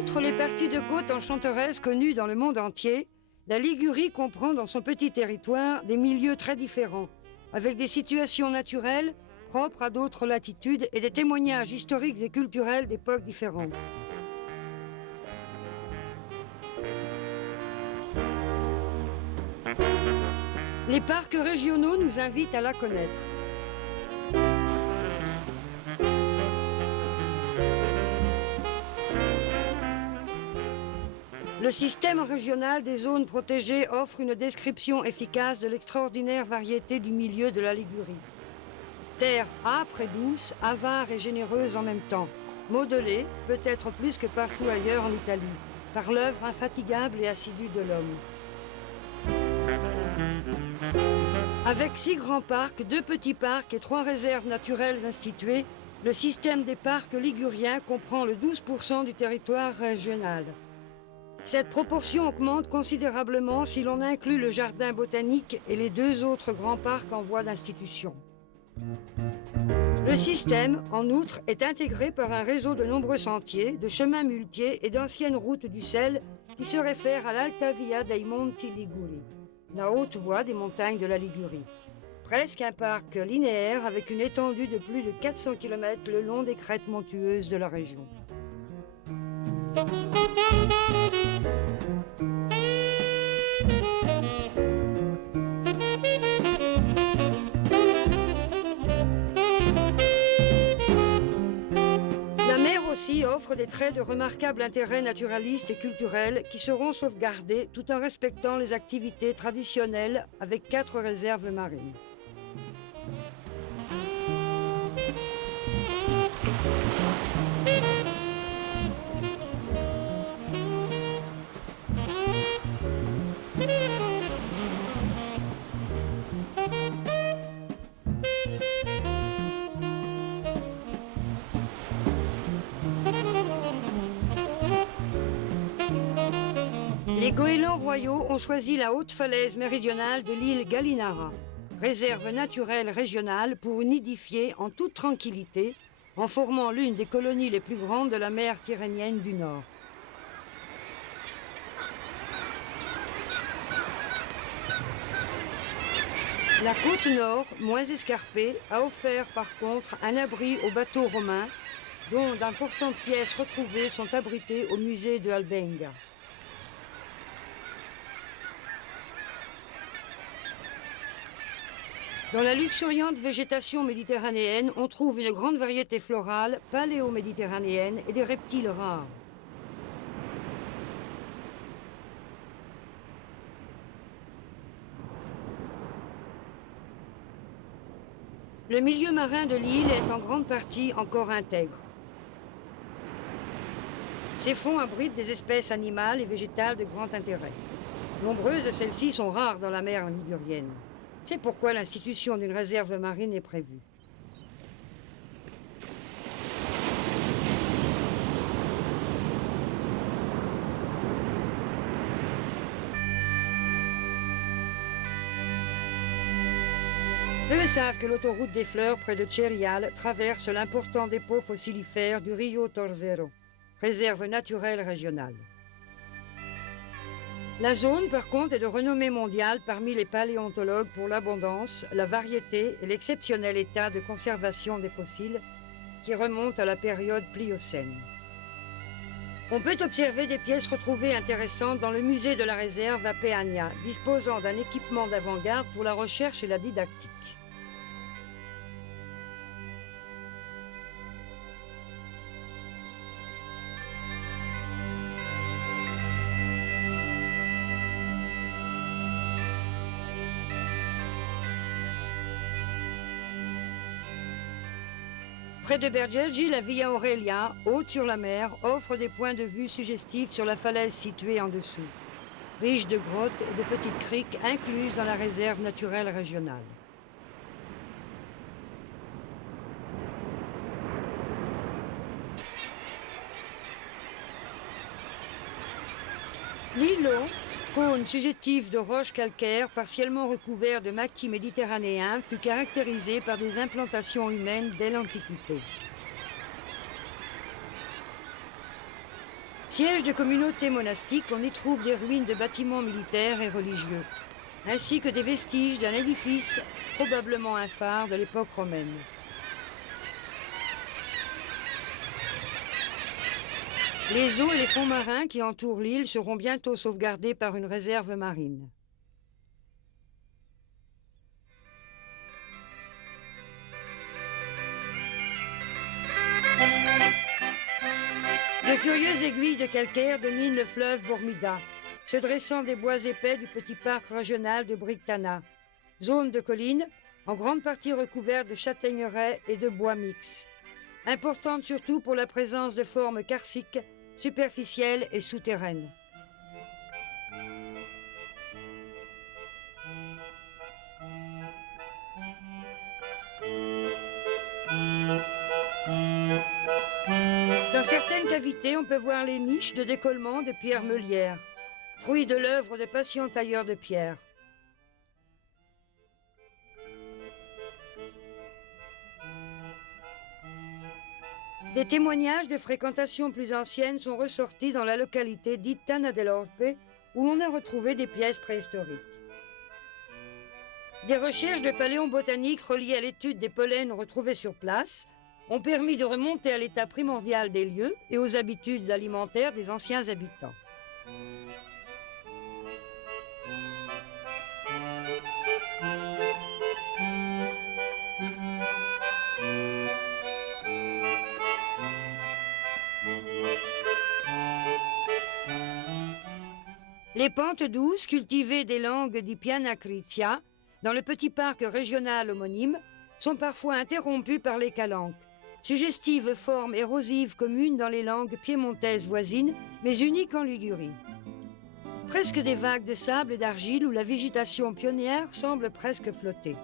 Outre les parties de côte enchanteresses connues dans le monde entier, la Ligurie comprend dans son petit territoire des milieux très différents, avec des situations naturelles propres à d'autres latitudes et des témoignages historiques et culturels d'époques différentes. Les parcs régionaux nous invitent à la connaître. Le système régional des zones protégées offre une description efficace de l'extraordinaire variété du milieu de la Ligurie. Terre âpre et douce, avare et généreuse en même temps, modelée, peut-être plus que partout ailleurs en Italie, par l'œuvre infatigable et assidue de l'homme. Avec 6 grands parcs, 2 petits parcs et 3 réserves naturelles instituées, le système des parcs liguriens comprend le 12% du territoire régional. Cette proportion augmente considérablement si l'on inclut le jardin botanique et les 2 autres grands parcs en voie d'institution. Le système, en outre, est intégré par un réseau de nombreux sentiers, de chemins muletiers et d'anciennes routes du sel qui se réfèrent à l'Alta Via dei Monti Liguri, la haute voie des montagnes de la Ligurie. Presque un parc linéaire avec une étendue de plus de 400 km le long des crêtes montueuses de la région. La mer aussi offre des traits de remarquable intérêt naturaliste et culturel qui seront sauvegardés tout en respectant les activités traditionnelles avec 4 réserves marines. Les goélands royaux ont choisi la haute falaise méridionale de l'île Gallinara, réserve naturelle régionale pour nidifier en toute tranquillité, en formant l'une des colonies les plus grandes de la mer Tyrrhénienne du Nord. La côte nord, moins escarpée, a offert par contre un abri aux bateaux romains, dont d'importantes pièces retrouvées sont abritées au musée de Albenga. Dans la luxuriante végétation méditerranéenne, on trouve une grande variété florale, paléo-méditerranéenne et des reptiles rares. Le milieu marin de l'île est en grande partie encore intègre. Ces fonds abritent des espèces animales et végétales de grand intérêt. Nombreuses de celles-ci sont rares dans la mer ligurienne. C'est pourquoi l'institution d'une réserve marine est prévue. Peu savent que l'autoroute des fleurs près de Cerial traverse l'important dépôt fossilifère du Rio Torzero, réserve naturelle régionale. La zone, par contre, est de renommée mondiale parmi les paléontologues pour l'abondance, la variété et l'exceptionnel état de conservation des fossiles qui remontent à la période Pliocène. On peut observer des pièces retrouvées intéressantes dans le musée de la réserve à Peagna, disposant d'un équipement d'avant-garde pour la recherche et la didactique. Près de Bergeggi, la Via Aurelia, haute sur la mer, offre des points de vue suggestifs sur la falaise située en dessous, riche de grottes et de petites criques incluses dans la réserve naturelle régionale. L'îlot, cône suggestif de roches calcaires partiellement recouvert de maquis méditerranéens, fut caractérisé par des implantations humaines dès l'Antiquité. Siège de communautés monastiques, on y trouve des ruines de bâtiments militaires et religieux, ainsi que des vestiges d'un édifice, probablement un phare de l'époque romaine. Les eaux et les fonds marins qui entourent l'île seront bientôt sauvegardés par une réserve marine. De curieuses aiguilles de calcaire dominent le fleuve Bormida, se dressant des bois épais du petit parc régional de Brictana, zone de collines, en grande partie recouverte de châtaigneraies et de bois mixtes, importante surtout pour la présence de formes karstiques, superficielles et souterraines. Dans certaines cavités, on peut voir les niches de décollement de pierres meulières, fruit de l'œuvre de patients tailleurs de pierre. Des témoignages de fréquentation plus anciennes sont ressortis dans la localité dite Tana dell'Orpe, où l'on a retrouvé des pièces préhistoriques. Des recherches de paléobotanique reliées à l'étude des pollens retrouvés sur place ont permis de remonter à l'état primordial des lieux et aux habitudes alimentaires des anciens habitants. Les pentes douces cultivées des langues di Piana Crizia, dans le petit parc régional homonyme, sont parfois interrompues par les calanques, suggestives formes érosives communes dans les langues piémontaises voisines, mais uniques en Ligurie. Presque des vagues de sable et d'argile où la végétation pionnière semble presque flotter.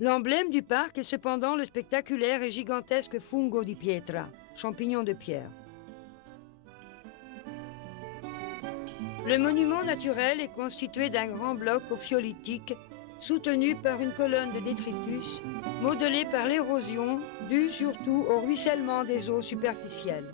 L'emblème du parc est cependant le spectaculaire et gigantesque fungo di pietra, champignon de pierre. Le monument naturel est constitué d'un grand bloc ophiolitique soutenu par une colonne de détritus, modelé par l'érosion due surtout au ruissellement des eaux superficielles.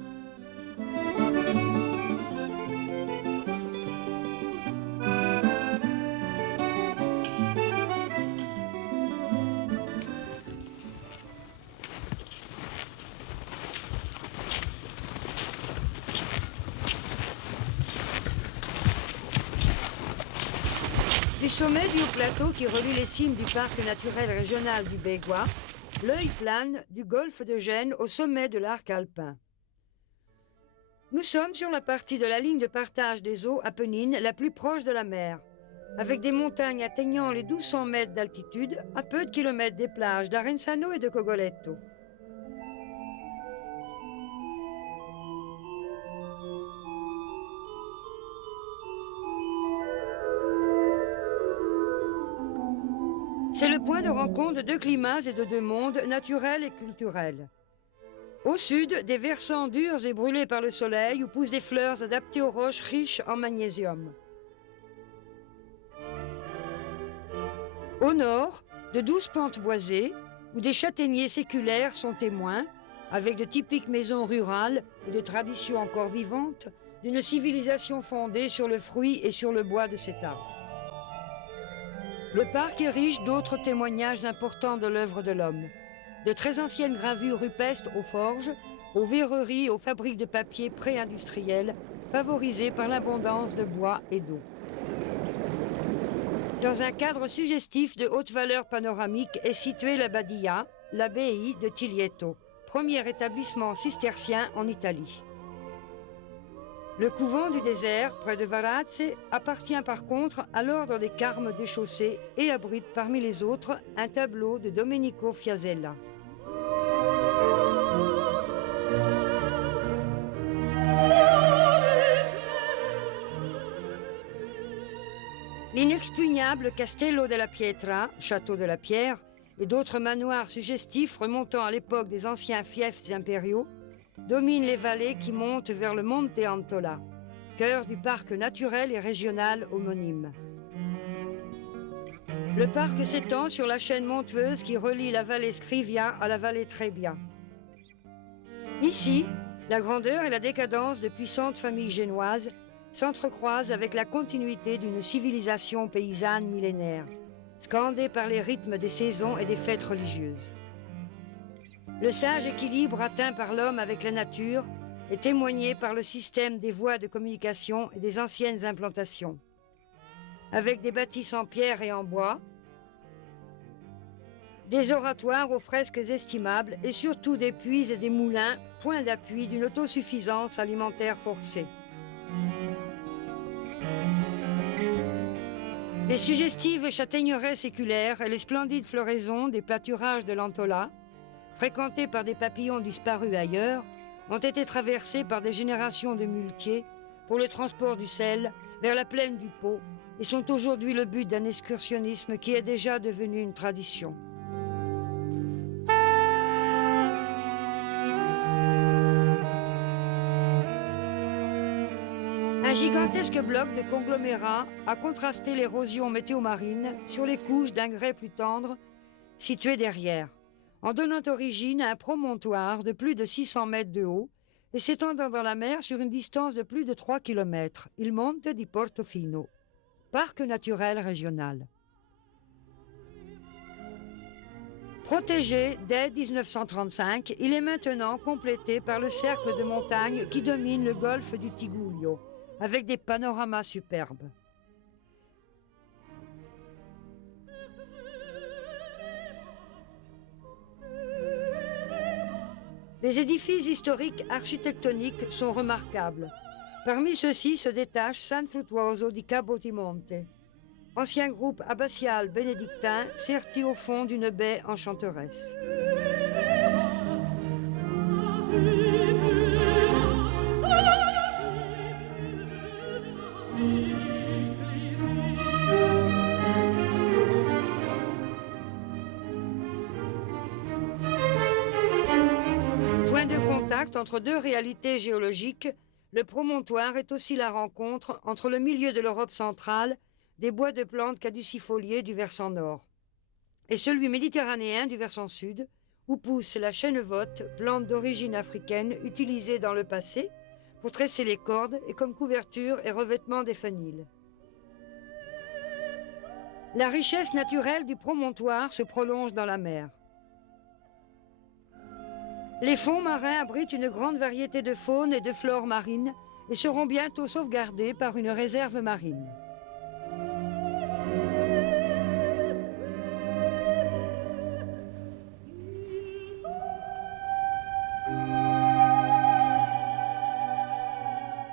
Du sommet du haut plateau qui relie les cimes du parc naturel régional du Begois, l'œil plane du golfe de Gênes au sommet de l'arc alpin. Nous sommes sur la partie de la ligne de partage des eaux apennines la plus proche de la mer, avec des montagnes atteignant les 1200 mètres d'altitude à peu de kilomètres des plages d'Arenzano et de Cogoletto. C'est le point de rencontre de deux climats et de deux mondes, naturels et culturels. Au sud, des versants durs et brûlés par le soleil où poussent des fleurs adaptées aux roches riches en magnésium. Au nord, de douces pentes boisées où des châtaigniers séculaires sont témoins, avec de typiques maisons rurales et de traditions encore vivantes, d'une civilisation fondée sur le fruit et sur le bois de cet arbre. Le parc est riche d'autres témoignages importants de l'œuvre de l'homme. De très anciennes gravures rupestres aux forges, aux verreries et aux fabriques de papier pré-industrielles, favorisées par l'abondance de bois et d'eau. Dans un cadre suggestif de haute valeur panoramique est située la Badia, l'abbaye de Tilietto, premier établissement cistercien en Italie. Le couvent du désert, près de Varazze, appartient par contre à l'ordre des Carmes déchaussés et abrite parmi les autres un tableau de Domenico Fiasella. L'inexpugnable Castello della Pietra, château de la pierre, et d'autres manoirs suggestifs remontant à l'époque des anciens fiefs impériaux dominent les vallées qui montent vers le Monte Antola, cœur du parc naturel et régional homonyme. Le parc s'étend sur la chaîne montueuse qui relie la vallée Scrivia à la vallée Trebbia. Ici, la grandeur et la décadence de puissantes familles génoises s'entrecroisent avec la continuité d'une civilisation paysanne millénaire, scandée par les rythmes des saisons et des fêtes religieuses. Le sage équilibre atteint par l'homme avec la nature est témoigné par le système des voies de communication et des anciennes implantations. Avec des bâtisses en pierre et en bois, des oratoires aux fresques estimables et surtout des puits et des moulins, point d'appui d'une autosuffisance alimentaire forcée. Les suggestives châtaigneraies séculaires et les splendides floraisons des pâturages de l'Antola, fréquentés par des papillons disparus ailleurs, ont été traversés par des générations de muletiers pour le transport du sel vers la plaine du Pô et sont aujourd'hui le but d'un excursionnisme qui est déjà devenu une tradition. Un gigantesque bloc de conglomérats a contrasté l'érosion météomarine sur les couches d'un grès plus tendre situé derrière, en donnant origine à un promontoire de plus de 600 mètres de haut et s'étendant dans la mer sur une distance de plus de 3 km, il Monte di Portofino, parc naturel régional. Protégé dès 1935, il est maintenant complété par le cercle de montagnes qui domine le golfe du Tigullio, avec des panoramas superbes. Les édifices historiques architectoniques sont remarquables. Parmi ceux-ci se détache San Fruttuoso di Cabotimonte, ancien groupe abbatial bénédictin serti au fond d'une baie enchanteresse. Point de contact entre deux réalités géologiques, le promontoire est aussi la rencontre entre le milieu de l'Europe centrale, des bois de plantes caducifoliées du versant nord, et celui méditerranéen du versant sud, où pousse la chènevotte, plante d'origine africaine utilisée dans le passé pour tresser les cordes et comme couverture et revêtement des fenils. La richesse naturelle du promontoire se prolonge dans la mer. Les fonds marins abritent une grande variété de faune et de flore marine et seront bientôt sauvegardés par une réserve marine.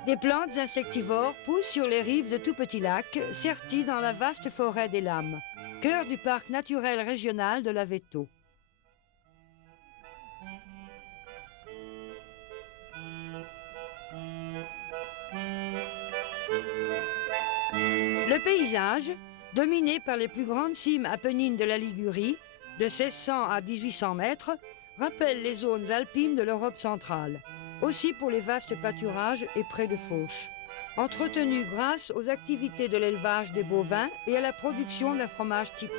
Des plantes insectivores poussent sur les rives de tout petits lacs, sertis dans la vaste forêt des Lames, cœur du parc naturel régional de l'Aveto. Le paysage, dominé par les plus grandes cimes apennines de la Ligurie, de 1600 à 1800 mètres, rappelle les zones alpines de l'Europe centrale, aussi pour les vastes pâturages et prés de fauches, entretenus grâce aux activités de l'élevage des bovins et à la production d'un fromage typique.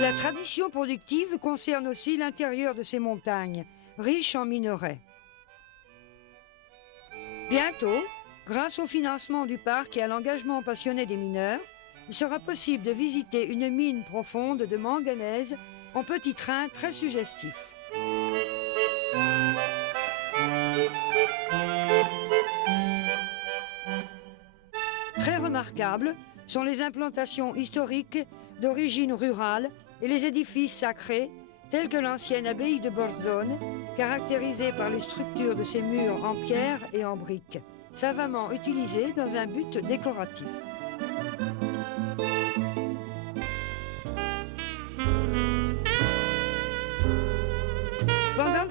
La tradition productive concerne aussi l'intérieur de ces montagnes, riches en minerais. Bientôt, grâce au financement du parc et à l'engagement passionné des mineurs, il sera possible de visiter une mine profonde de manganèse en petit train très suggestif. Très remarquables sont les implantations historiques d'origine rurale et les édifices sacrés tels que l'ancienne abbaye de Borzone, caractérisée par les structures de ses murs en pierre et en briques, savamment utilisés dans un but décoratif.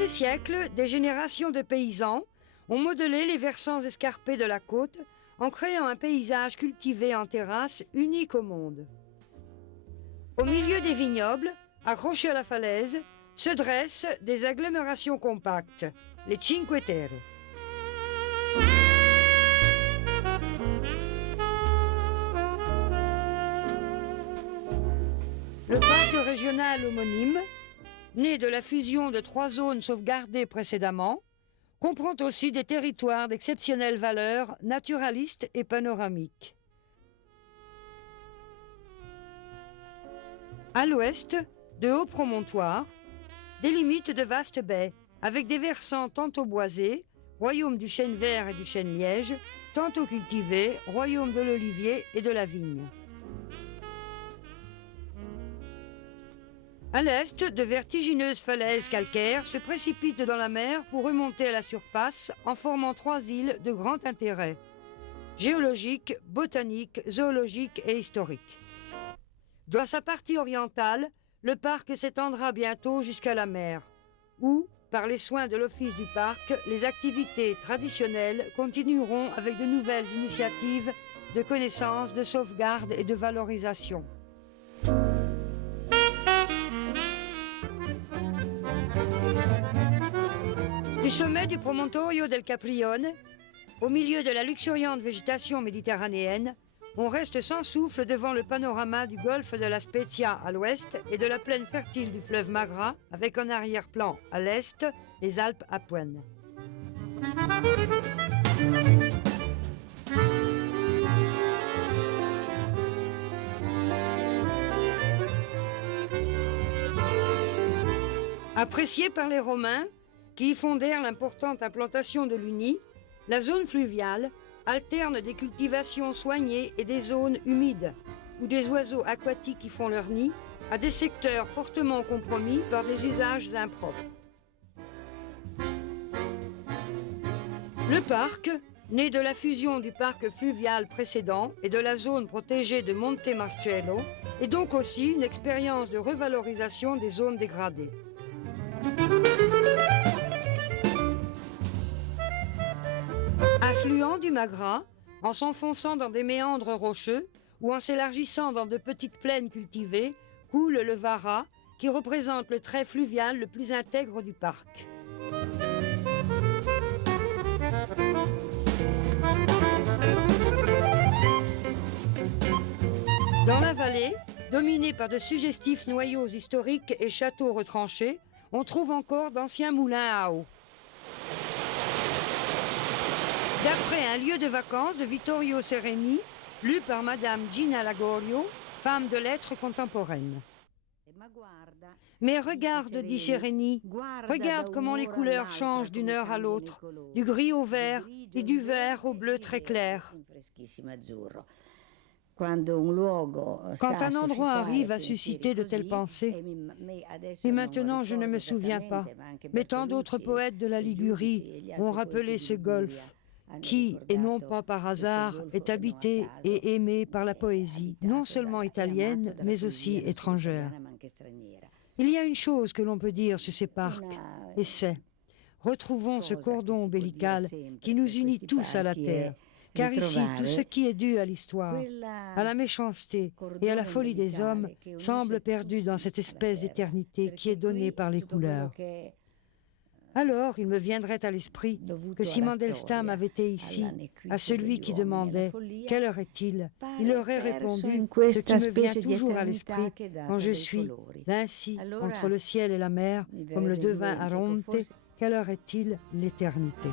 des siècles, des générations de paysans ont modelé les versants escarpés de la côte en créant un paysage cultivé en terrasse unique au monde. Au milieu des vignobles, accrochés à la falaise, se dressent des agglomérations compactes, les Cinque Terre. Le parc régional homonyme, né de la fusion de 3 zones sauvegardées précédemment, comprend aussi des territoires d'exceptionnelle valeur naturaliste et panoramique. À l'ouest, de hauts promontoires délimitent de vastes baies, avec des versants tantôt boisés, royaume du chêne vert et du chêne liège, tantôt cultivés, royaume de l'olivier et de la vigne. À l'est, de vertigineuses falaises calcaires se précipitent dans la mer pour remonter à la surface en formant 3 îles de grand intérêt, géologique, botanique, zoologique et historique. Dans sa partie orientale, le parc s'étendra bientôt jusqu'à la mer, où, par les soins de l'Office du parc, les activités traditionnelles continueront avec de nouvelles initiatives de connaissance, de sauvegarde et de valorisation. Du sommet du promontorio del Caprione, au milieu de la luxuriante végétation méditerranéenne, on reste sans souffle devant le panorama du golfe de la Spezia à l'ouest et de la plaine fertile du fleuve Magra, avec en arrière-plan à l'est les Alpes apuanes. Appréciée par les Romains, qui y fondèrent l'importante implantation de l'Uni, la zone fluviale alterne des cultivations soignées et des zones humides, où des oiseaux aquatiques y font leur nid, à des secteurs fortement compromis par des usages impropres. Le parc, né de la fusion du parc fluvial précédent et de la zone protégée de Monte Marcello, est donc aussi une expérience de revalorisation des zones dégradées. Affluent du Magra, en s'enfonçant dans des méandres rocheux ou en s'élargissant dans de petites plaines cultivées, coule le Vara, qui représente le trait fluvial le plus intègre du parc. Dans la vallée, dominée par de suggestifs noyaux historiques et châteaux retranchés, on trouve encore d'anciens moulins à eau. D'après un lieu de vacances de Vittorio Sereni, lu par Madame Gina Lagorio, femme de lettres contemporaine. Mais regarde, dit Sereni, regarde comment les couleurs changent d'une heure à l'autre, du gris au vert et du vert au bleu très clair. Quand un endroit arrive à susciter de telles pensées, et maintenant je ne me souviens pas, mais tant d'autres poètes de la Ligurie ont rappelé ce golfe, qui, et non pas par hasard, est habité et aimé par la poésie, non seulement italienne, mais aussi étrangère. Il y a une chose que l'on peut dire sur ces parcs, et c'est, retrouvons ce cordon ombilical qui nous unit tous à la terre, car ici, tout ce qui est dû à l'histoire, à la méchanceté et à la folie des hommes semble perdu dans cette espèce d'éternité qui est donnée par les couleurs. Alors, il me viendrait à l'esprit que si Mandelstam avait été ici, à celui qui demandait « Quelle heure est-il ?», il aurait répondu ce qui me vient toujours à l'esprit quand je suis ainsi entre le ciel et la mer, comme le devin à Ronte, quelle heure est-il l'éternité ?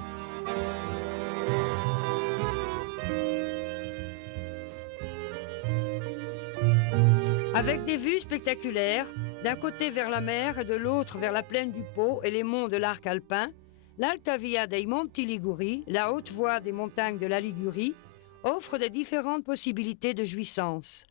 Avec des vues spectaculaires, d'un côté vers la mer et de l'autre vers la plaine du Pô et les monts de l'arc alpin, l'Alta Via dei Monti Liguri, la haute voie des montagnes de la Ligurie, offre des différentes possibilités de jouissance.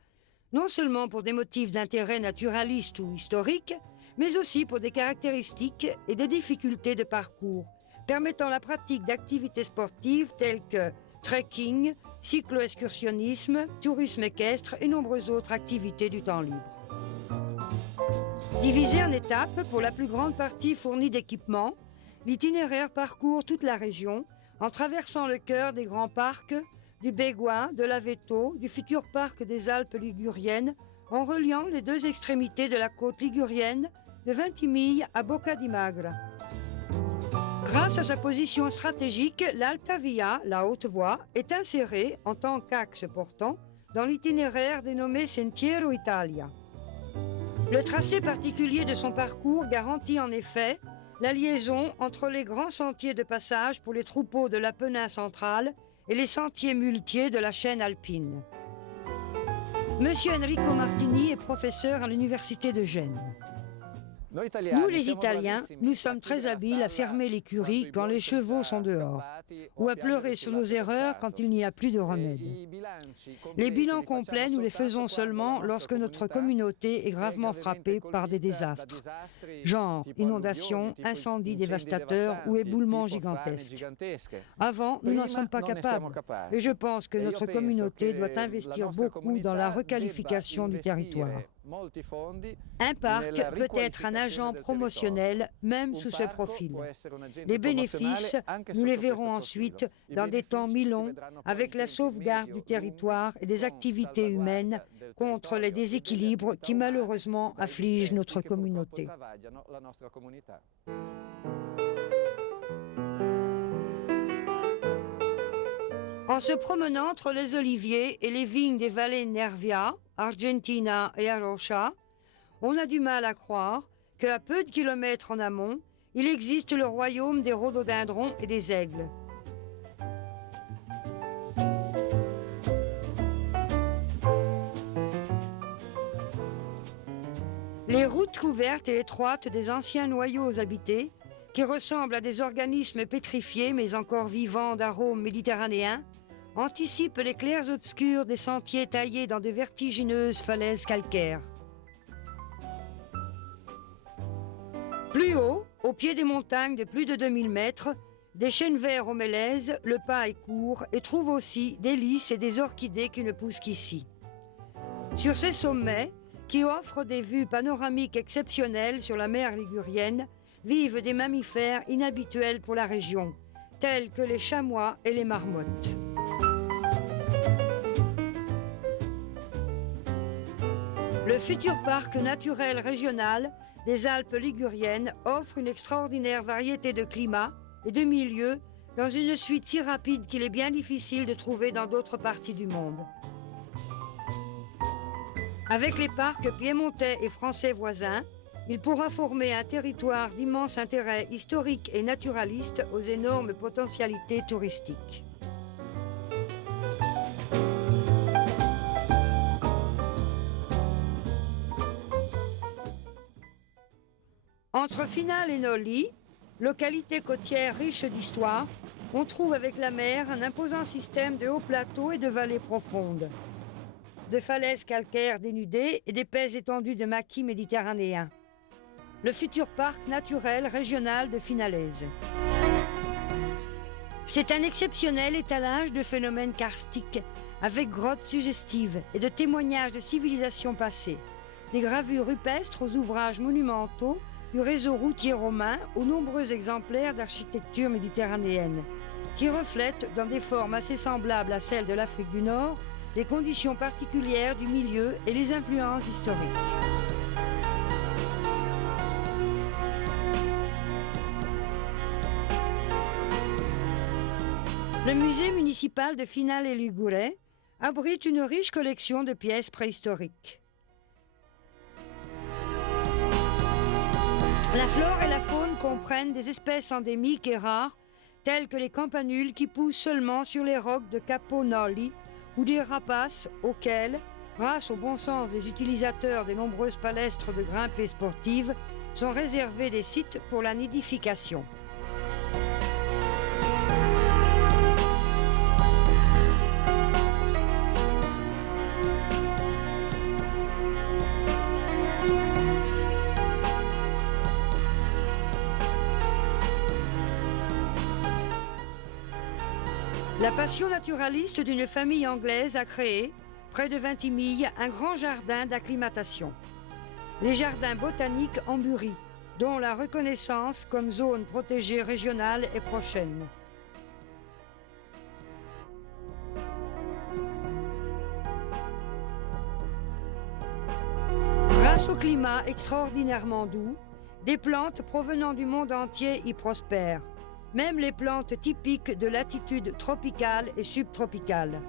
Non seulement pour des motifs d'intérêt naturaliste ou historique, mais aussi pour des caractéristiques et des difficultés de parcours, permettant la pratique d'activités sportives telles que trekking, cyclo-excursionnisme, tourisme équestre et nombreuses autres activités du temps libre. Divisé en étapes, pour la plus grande partie fournies d'équipements, l'itinéraire parcourt toute la région en traversant le cœur des grands parcs, du Bégoin, de l'Aveto, du futur parc des Alpes liguriennes, en reliant les deux extrémités de la côte ligurienne, de Ventimille à Bocca di Magra. Grâce à sa position stratégique, l'Alta Via, la haute voie, est insérée en tant qu'axe portant dans l'itinéraire dénommé Sentiero Italia. Le tracé particulier de son parcours garantit en effet la liaison entre les grands sentiers de passage pour les troupeaux de l'Apennin central et les sentiers muletiers de la chaîne alpine. Monsieur Enrico Martini est professeur à l'Université de Gênes. Nous, les Italiens, nous sommes très habiles à fermer l'écurie quand les chevaux sont dehors, ou à pleurer sur nos erreurs quand il n'y a plus de remède. Les bilans complets, nous les faisons seulement lorsque notre communauté est gravement frappée par des désastres, genre inondations, incendies dévastateurs ou éboulements gigantesques. Avant, nous n'en sommes pas capables, et je pense que notre communauté doit investir beaucoup dans la requalification du territoire. Un parc peut être un agent promotionnel, même sous ce profil. Les bénéfices, nous les verrons ensuite dans des temps mi-longs, avec la sauvegarde du territoire et des activités humaines contre les déséquilibres qui malheureusement affligent notre communauté. En se promenant entre les oliviers et les vignes des vallées Nervia, Argentina et Arocha, on a du mal à croire qu'à peu de kilomètres en amont, il existe le royaume des rhododendrons et des aigles. Les routes couvertes et étroites des anciens noyaux habités, qui ressemblent à des organismes pétrifiés mais encore vivants d'arômes méditerranéens, anticipent les clairs obscurs des sentiers taillés dans de vertigineuses falaises calcaires. Plus haut, au pied des montagnes de plus de 2000 mètres, des chênes verts aux mélèzes, le pas est court et trouve aussi des lys et des orchidées qui ne poussent qu'ici. Sur ces sommets, qui offrent des vues panoramiques exceptionnelles sur la mer ligurienne, vivent des mammifères inhabituels pour la région, tels que les chamois et les marmottes. Le futur parc naturel régional des Alpes liguriennes offre une extraordinaire variété de climats et de milieux dans une suite si rapide qu'il est bien difficile de trouver dans d'autres parties du monde. Avec les parcs piémontais et français voisins, il pourra former un territoire d'immense intérêt historique et naturaliste aux énormes potentialités touristiques. Entre Finale et Nolli, localité côtière riche d'histoire, on trouve avec la mer un imposant système de hauts plateaux et de vallées profondes, de falaises calcaires dénudées et d'épais étendues de maquis méditerranéens. Le futur parc naturel régional de Finalaise. C'est un exceptionnel étalage de phénomènes karstiques, avec grottes suggestives et de témoignages de civilisations passées, des gravures rupestres aux ouvrages monumentaux, du réseau routier romain aux nombreux exemplaires d'architecture méditerranéenne, qui reflètent, dans des formes assez semblables à celles de l'Afrique du Nord, les conditions particulières du milieu et les influences historiques. Le musée municipal de Finale et Ligure abrite une riche collection de pièces préhistoriques. La flore et la faune comprennent des espèces endémiques et rares, telles que les campanules qui poussent seulement sur les rocs de Capo Nolli, ou des rapaces auxquels, grâce au bon sens des utilisateurs des nombreuses palestres de grimpées sportives, sont réservés des sites pour la nidification. La passion naturaliste d'une famille anglaise a créé, près de Ventimille, un grand jardin d'acclimatation. Les jardins botaniques Ambury, dont la reconnaissance comme zone protégée régionale est prochaine. Grâce au climat extraordinairement doux, des plantes provenant du monde entier y prospèrent, même les plantes typiques de latitude tropicale et subtropicale.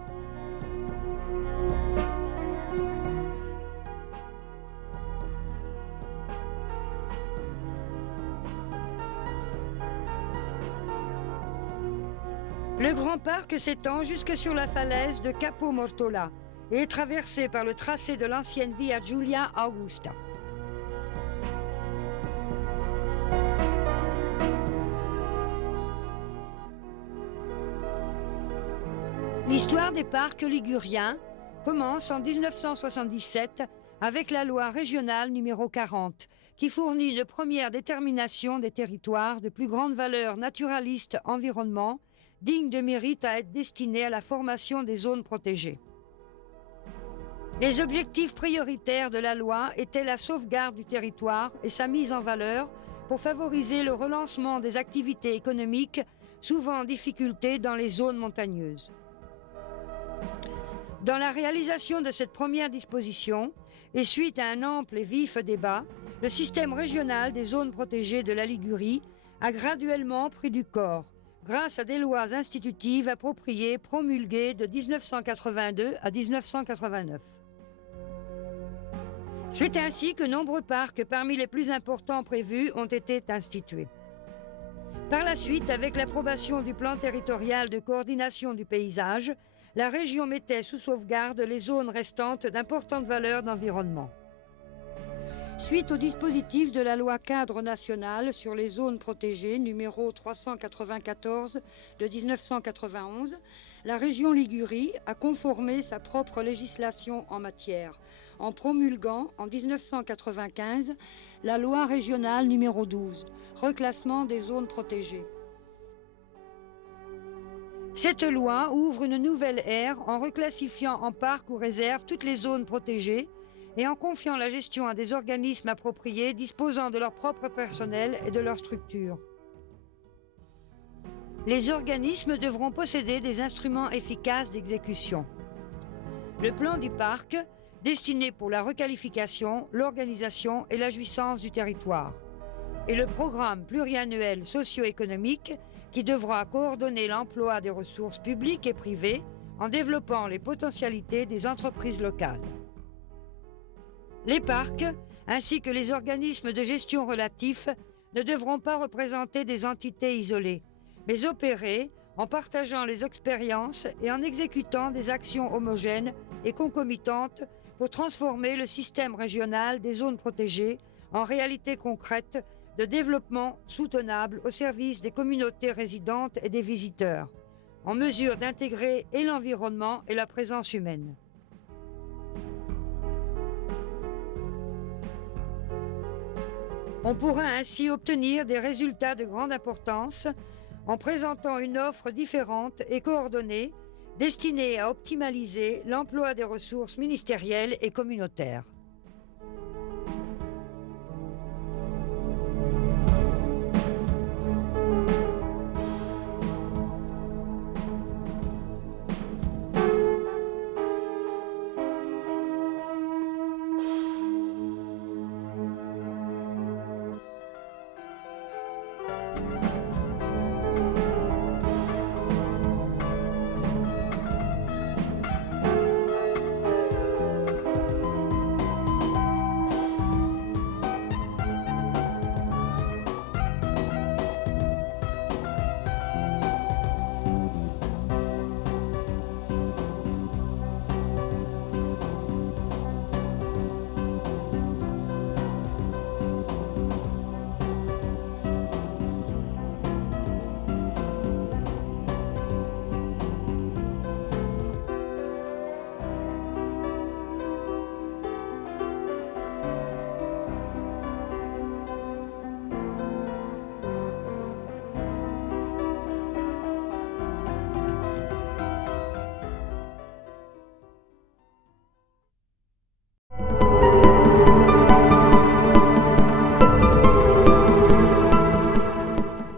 Le grand parc s'étend jusque sur la falaise de Capo Mortola et est traversé par le tracé de l'ancienne Via Giulia Augusta. L'histoire des parcs liguriens commence en 1977 avec la loi régionale numéro 40, qui fournit une première détermination des territoires de plus grande valeur naturaliste environnement, dignes de mérite à être destinés à la formation des zones protégées. Les objectifs prioritaires de la loi étaient la sauvegarde du territoire et sa mise en valeur pour favoriser le relancement des activités économiques, souvent en difficulté dans les zones montagneuses. Dans la réalisation de cette première disposition, et suite à un ample et vif débat, le système régional des zones protégées de la Ligurie a graduellement pris du corps, grâce à des lois institutives appropriées promulguées de 1982 à 1989. C'est ainsi que nombreux parcs parmi les plus importants prévus ont été institués. Par la suite, avec l'approbation du plan territorial de coordination du paysage, la région mettait sous sauvegarde les zones restantes d'importante valeur d'environnement. Suite au dispositif de la loi cadre nationale sur les zones protégées numéro 394 de 1991, la région Ligurie a conformé sa propre législation en matière, en promulguant en 1995 la loi régionale numéro 12, reclassement des zones protégées. Cette loi ouvre une nouvelle ère en reclassifiant en parc ou réserve toutes les zones protégées et en confiant la gestion à des organismes appropriés disposant de leur propre personnel et de leur structure. Les organismes devront posséder des instruments efficaces d'exécution. Le plan du parc, destiné pour la requalification, l'organisation et la jouissance du territoire, et le programme pluriannuel socio-économique qui devra coordonner l'emploi des ressources publiques et privées en développant les potentialités des entreprises locales. Les parcs, ainsi que les organismes de gestion relatifs, ne devront pas représenter des entités isolées, mais opérer en partageant les expériences et en exécutant des actions homogènes et concomitantes pour transformer le système régional des zones protégées en réalité concrète de développement soutenable au service des communautés résidentes et des visiteurs, en mesure d'intégrer et l'environnement et la présence humaine. On pourra ainsi obtenir des résultats de grande importance en présentant une offre différente et coordonnée destinée à optimaliser l'emploi des ressources ministérielles et communautaires.